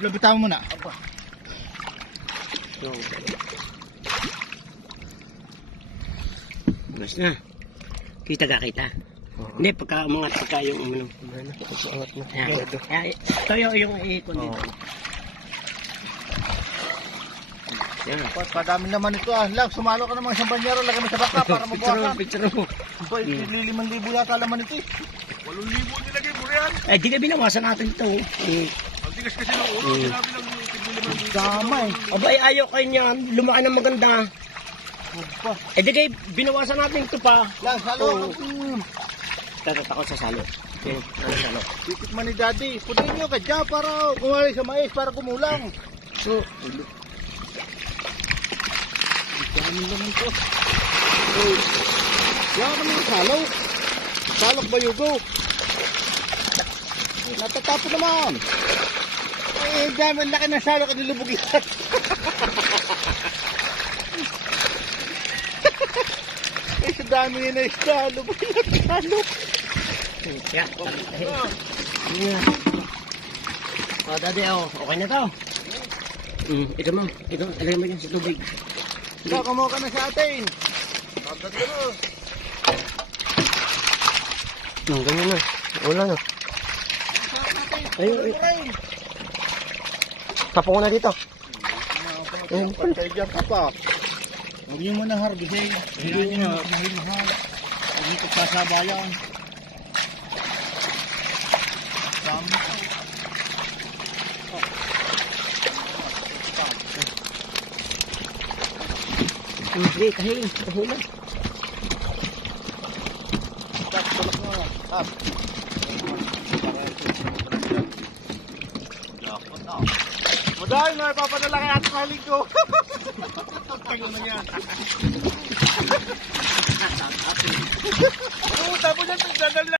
Labitawan mo na. Aba. So, mas na. Kita ka kita. Hindi, pagka umangat pagka yung umanong. Angat na. Ito yung ikon dito. Yan. Padami naman ito ah. Lang, sumalo ka ng mga isang banyero. Lagay mo sa baka para mabuwasan. Picture mo. Ba, 5,000 yata laman ito eh. 8,000 nilagay mo yan. Eh, di ka binawasan natin ito. Ang tigas kasi ng ulo. Sinabi lang yung 5,000. Tama eh. Abay, ayaw kayo niya. Lumaan ng maganda. Opa. Eh, di kayo binawasan natin ito pa. Lang, salo. Tatakot sa salo. Okay, salo. Titikman ni Daddy. Putin nyo ka dyan para kumali sa mais para kumulang. So, Dami naman to. Oh. Yan kami yung salo. Salok ba yugo? Natatapo naman. Eh, dami ang laki ng salok at nilubog yan. Eh, sa dami yun ay salok. Salok. yeah. Oh, Daddy, oh, okay na to. Ito mo. Ito, alagay mo yan sa tubig. Ikaw, kumuha ka na sa atin. Pagkat ka na. Ganyan na. Wala na. Ayun, Tapong ko na dito. Pantay dyan ka pa. Huwag niyo muna harbisin. Hindi niyo mahal-mahal. Huwag niyo pagkasabayan. Dami ito. Sige, kahin. Kahula. Tap, tulak mo. Tap. Madahil na ipapadala kay Ate Maling ko. Tayo na yan. Oo, tapos yan, dadala.